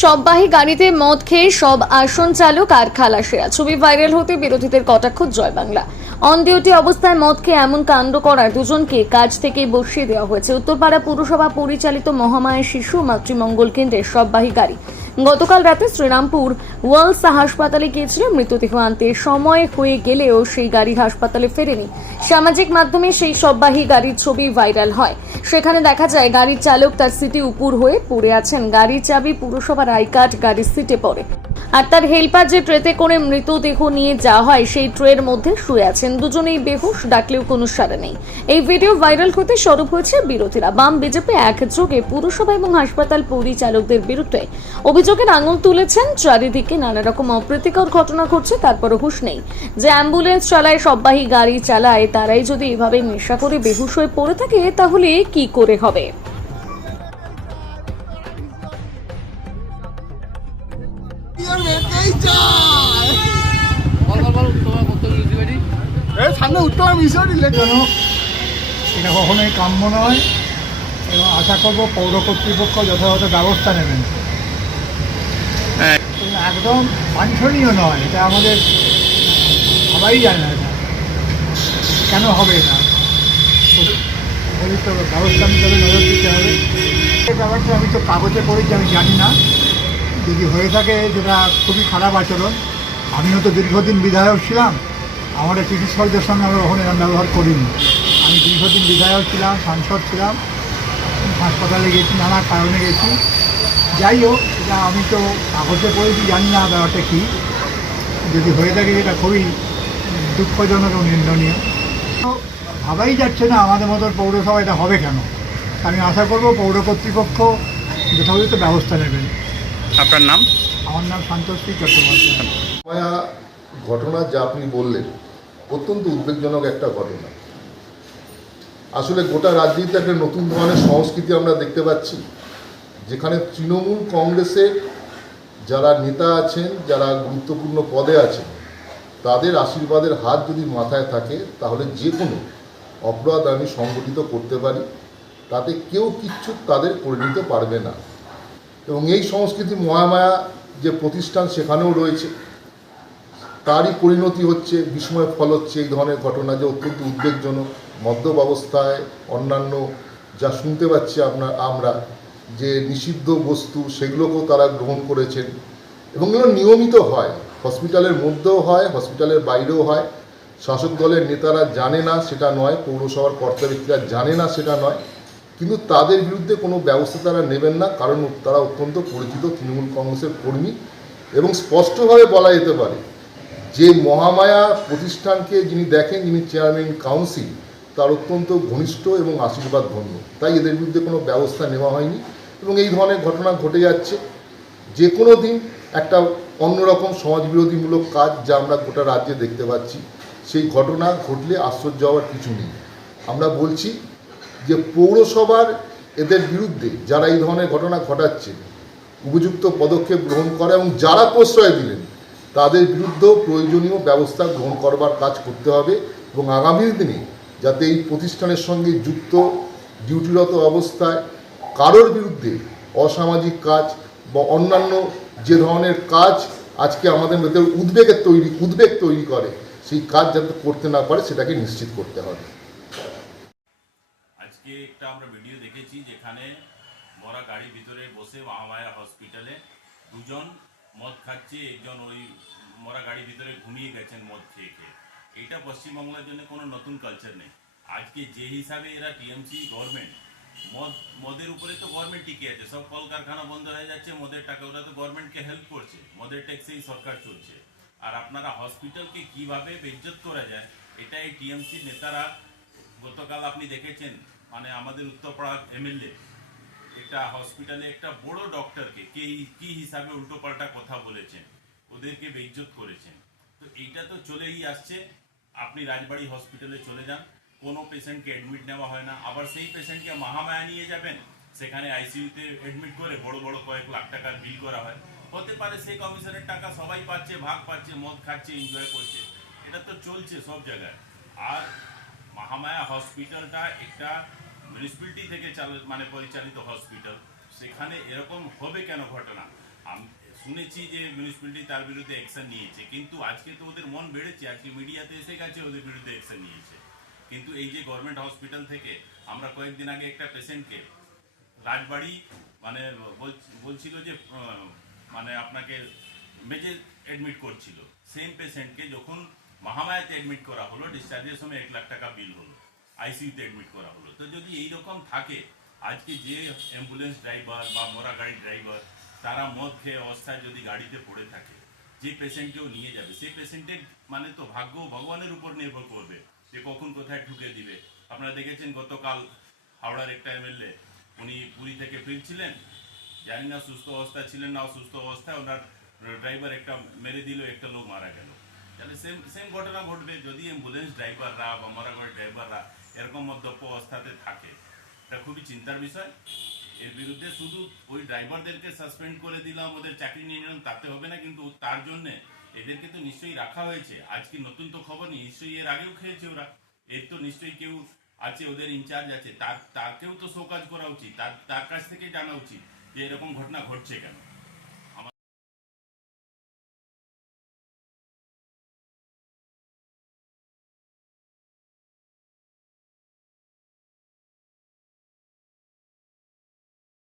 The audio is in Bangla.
সববাহী গাড়িতে মদ খেয়ে সব আসন চালক আর খালাসিরা, ছবি ভাইরাল হতে বিরোধীদের কটাক্ষ। জয় বাংলা। অন ডিউটি অবস্থায় মদ খেয়ে এমন কাণ্ড করার দুজনকে কাজ থেকে বসিয়ে দেওয়া হয়েছে। উত্তরপাড়া পুরসভা পরিচালিত মহামায়া শিশু মাতৃমঙ্গল কেন্দ্রের সববাহী গাড়ি গতকাল রাতে শ্রীরামপুর ওয়ালস হাসপাতালে গিয়েছিল। মৃতদেহ আনতে সময় হয়ে গেলেও সেই গাড়ি হাসপাতালে ফেরেনি। সামাজিক মাধ্যমে সেই সববাহী গাড়ির ছবি ভাইরাল হয়। সেখানে দেখা যায় গাড়ির চালক তার সিটে উপুর হয়ে পড়ে আছেন। গাড়ির চাবি পুরসভার আই কার্ড গাড়ির সিটে পড়ে, আর তার হেল্পার যে ট্রেতে করে মৃতদেহ নিয়ে যাওয়া হয় সেই ট্রের মধ্যে শুয়ে আছেন। দুজনেই বেহুশ, ডাকলেও কোনো সাড়া নেই। এই ভিডিও ভাইরাল হতে সরব হয়েছে বিরোধীরা। বাম বিজেপি একযোগে পুরসভা এবং হাসপাতাল পরিচালকদের বিরুদ্ধে অভিযোগের আঙুল তুলেছেন। চারিদিকে নানা রকম অপ্রীতিকর ঘটনা ঘটছে, তারপরও হুঁশ নেই। যে অ্যাম্বুলেন্স চালায়, সববাহী গাড়ি চালায়, তারাই যদি এভাবে নেশা করে বেহুশ হয়ে পড়ে থাকে তাহলে কি করে হবে? এটা কখনোই কাম্য নয় এবং আশা করব পৌর কর্তৃপক্ষ যথাযথ ব্যবস্থা নেবেন। একদম বাঞ্ছনীয় নয়, এটা আমাদের সবাই জানে। এটা কেন হবে? এটা উপযুক্ত ব্যবস্থা নিতে হবে, নজর দিতে হবে। এই ব্যাপারটা আমি তো কাগজে পড়েছি, আমি জানি না। যদি হয়ে থাকে যেটা খুবই খারাপ আচরণ। আমিও তো দীর্ঘদিন বিধায়ক ছিলাম, আমাদের চিকিৎসকদের সঙ্গে আমরা কখনো এরকম ব্যবহার করিনি। আমি দীর্ঘদিন বিধায়ক ছিলাম, সাংসদ ছিলাম, হাসপাতালে গেছি, নানা কারণে গেছি। যাই হোক, এটা আমি তো কাগজে পড়েছি, জানি না ব্যাপারটা কী। যদি হয়ে থাকে এটা খুবই দুঃখজনক এবং নিন্দনীয়। ভাবাই যাচ্ছে না আমাদের মতো পৌরসভা এটা হবে কেন। আমি আশা করব পৌর কর্তৃপক্ষ যথাযথ ব্যবস্থা নেবেন। আপনার নাম? আমার নাম সন্তোষী চট্টোপাধ্যায়। মায়া ঘটনা যা আপনি বললেন অত্যন্ত উদ্বেগজনক একটা ঘটনা। আসলে গোটা রাজনীতিতে একটা নতুন ধরনের সংস্কৃতি আমরা দেখতে পাচ্ছি, যেখানে তৃণমূল কংগ্রেসের যারা নেতা আছেন, যারা গুরুত্বপূর্ণ পদে আছেন, তাদের আশীর্বাদের হাত যদি মাথায় থাকে তাহলে যে কোনো অপরাধ আমি সংগঠিত করতে পারি, তাতে কেউ কিচ্ছু তাদের করে নিতে পারবে না। এবং এই সংস্কৃতি মহামায়া যে প্রতিষ্ঠান সেখানেও রয়েছে, তারই পরিণতি হচ্ছে, বিস্ময় ফল হচ্ছে এই ধরনের ঘটনা, যে অত্যন্ত উদ্বেগজনক। মদ্যপ অবস্থায় অন্যান্য যা শুনতে পাচ্ছি আমরা যে নিষিদ্ধ বস্তু, সেগুলোকেও তারা গ্রহণ করেছেন এবং এগুলো নিয়মিত হয়। হসপিটালের মধ্যেও হয়, হসপিটালের বাইরেও হয়। শাসক দলের নেতারা জানে না সেটা নয়, পৌরসভার কর্তা ব্যক্তিরা জানে না সেটা নয়, কিন্তু তাদের বিরুদ্ধে কোনো ব্যবস্থা তারা নেবেন না, কারণ তারা অত্যন্ত পরিচিত তৃণমূল কংগ্রেসের কর্মী। এবং স্পষ্টভাবে বলা যেতে পারে যে মহামায়া প্রতিষ্ঠানকে যিনি দেখেন, যিনি চেয়ারম্যান কাউন্সিল, তার অত্যন্ত ঘনিষ্ঠ এবং আশীর্বাদ ধন্য। তাই এদের বিরুদ্ধে কোনো ব্যবস্থা নেওয়া হয়নি এবং এই ধরনের ঘটনা ঘটে যাচ্ছে। যে কোনো দিন একটা অন্যরকম সমাজবিরোধীমূলক কাজ যা আমরা গোটা রাজ্যে দেখতে পাচ্ছি, সেই ঘটনা ঘটলে আশ্চর্য হওয়ার কিছু নেই। আমরা বলছি যে পৌরসভার এদের বিরুদ্ধে যারা এই ধরনের ঘটনা ঘটাচ্ছে উপযুক্ত পদক্ষেপ গ্রহণ করে এবং যারা প্রশ্রয় দিলেন তাদের বিরুদ্ধেও প্রয়োজনীয় ব্যবস্থা গ্রহণ করবার কাজ করতে হবে। এবং আগামী দিনে যাতে এই প্রতিষ্ঠানের সঙ্গে যুক্ত ডিউটিরত অবস্থায় কারোর বিরুদ্ধে অসামাজিক কাজ বা অন্যান্য যে ধরনের কাজ আজকে আমাদের ভেতর উদ্বেগ তৈরি করে, সেই কাজ যাতে করতে না পারে সেটাকে নিশ্চিত করতে হবে। আজকে একটা আমরা ভিডিও দেখেছি যেখানে মরা গাড়ির ভিতরে বসে মহামায়া হসপিটালে দুজন মদ খাচ্ছে, একজন ওই মরা গাড়ির ভিতরে ঘুমিয়ে গেছেন মদ খেয়ে খেয়ে। এইটা পশ্চিমবাংলার জন্য কোনো নতুন কালচার নেই। আজকে যে হিসাবে এরা টিএমসি গভর্নমেন্ট মদের উপরে তো গভর্নমেন্ট টিকে আছে, সব কলকারখানা বন্ধ হয়ে যাচ্ছে, মদের টাকা ওরা তো গভর্নমেন্টকে হেল্প করছে, মদের ট্যাক্সেই সরকার চলছে। আর আপনারা হসপিটালকে কিভাবে বেইজ্জত করা যায় এটা এই টিএমসি নেতারা, গতকাল আপনি দেখেছেন মানে আমাদের উত্তরপাড়া এমএলএ একটা হসপিটালে একটা বড় ডক্টরকে কি হিসাবে উল্টোপাল্টা কথা বলেছেন, ওদেরকে বেইজ্জত করেছেন। তো এইটা তো চলেই আসছে। আপনি রাজবাড়ি হসপিটালে চলে যান, কোনো পেশেন্টকে অ্যাডমিট নেওয়া হয় না, আবার সেই পেশেন্টকে মহামায়া নিয়ে যাবেন, সেখানে আইসিইউতে অ্যাডমিট করে বড় বড় কয়েক লাখ টাকার বিল করা হয়। হতে পারে সেই কমিশনের টাকা সবাই পাচ্ছে, ভাগ পাচ্ছে, মদ খাচ্ছে, এনজয় করছে, এটা তো চলছে সব জায়গায়। আর মহামায়া হসপিটালটা একটা মিউনিসিপ্যালিটি থেকে পরিচালিত হসপিটাল, সেখানে এরকম হবে কেন ঘটনা? আমি শুনেছি যে মিউনিসিপ্যালিটি তার বিরুদ্ধে অ্যাকশন নিয়েছে, কিন্তু আজকে তো ওদের মন বেড়েছে, আজকে মিডিয়াতে এসে গেছে ওদের বিরুদ্ধে অ্যাকশন নিয়েছে। কিন্তু এই যে গভর্নমেন্ট হসপিটাল থেকে আমরা কয়েকদিন আগে একটা পেশেন্টকে রাজবাড়ি মানে বলছিল যে মানে আপনাকে মেজে অ্যাডমিট করছিল, সেম পেশেন্টকে যখন মহামায়াতে অ্যাডমিট করা হলো, ডিসচার্জের সময় 1 লাখ টাকা বিল হলো, আইসিইউতে অ্যাডমিট করা হলো। তো যদি এইরকম থাকে, আজকে যে অ্যাম্বুলেন্স ড্রাইভার বা মোরা গাড়ি ড্রাইভার তারা মদ খেয়ে অবস্থায় যদি গাড়িতে পড়ে থাকে, যে পেশেন্টকেও নিয়ে যাবে সেই পেশেন্টের মানে তো ভাগ্য ভগবানের উপর নির্ভর করবে যে কখন কোথায় ঢুকে দিবে। আপনারা দেখেছেন গতকাল হাওড়ার একটা এমএলএ, উনি পুরী থেকে ফিরছিলেন, জানি না সুস্থ অবস্থায় ছিলেন না অসুস্থ অবস্থায়, ওনার ড্রাইভার একটা মেরে দিল, একটা লোক মারা গেল। তাহলে সেম সেম ঘটনা ঘটবে যদি অ্যাম্বুলেন্স ড্রাইভাররা বা মরাগাড়ি ড্রাইভাররা এরকম মদ্যপ অবস্থাতে থাকে। এটা খুবই চিন্তার বিষয়। এর বিরুদ্ধে শুধু ওই ড্রাইভারদেরকে সাসপেন্ড করে দিলাম, ওদের চাকরি নিয়ে নিলাম, তাতে হবে না, কিন্তু তার জন্য এদেরকে তো নিশ্চয়ই রাখা হয়েছে। আজকে নতুন তো খবর নেই, নিশ্চয়ই এর আগেও খেয়েছে ওরা, এর তো নিশ্চয়ই কেউ আছে, ওদের ইনচার্জ আছে, তাকেও তো শোকাজ করা উচিত, তার কাছ থেকে জানা উচিত যে এরকম ঘটনা ঘটছে কেন।